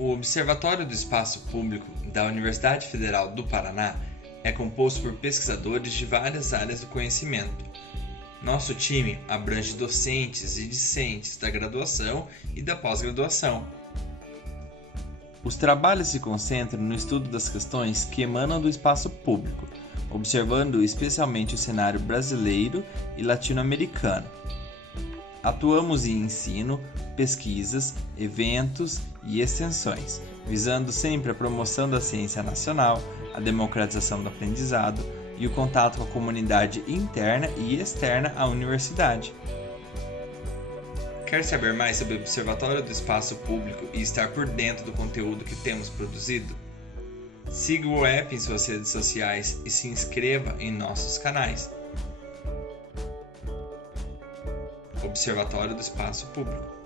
O Observatório do Espaço Público da Universidade Federal do Paraná é composto por pesquisadores de várias áreas do conhecimento. Nosso time abrange docentes e discentes da graduação e da pós-graduação. Os trabalhos se concentram no estudo das questões que emanam do espaço público, observando especialmente o cenário brasileiro e latino-americano. Atuamos em ensino, pesquisas, eventos e extensões, visando sempre a promoção da ciência nacional, a democratização do aprendizado e o contato com a comunidade interna e externa à universidade. Quer saber mais sobre o Observatório do Espaço Público e estar por dentro do conteúdo que temos produzido? Siga o app em suas redes sociais e se inscreva em nossos canais. Observatório do Espaço Público.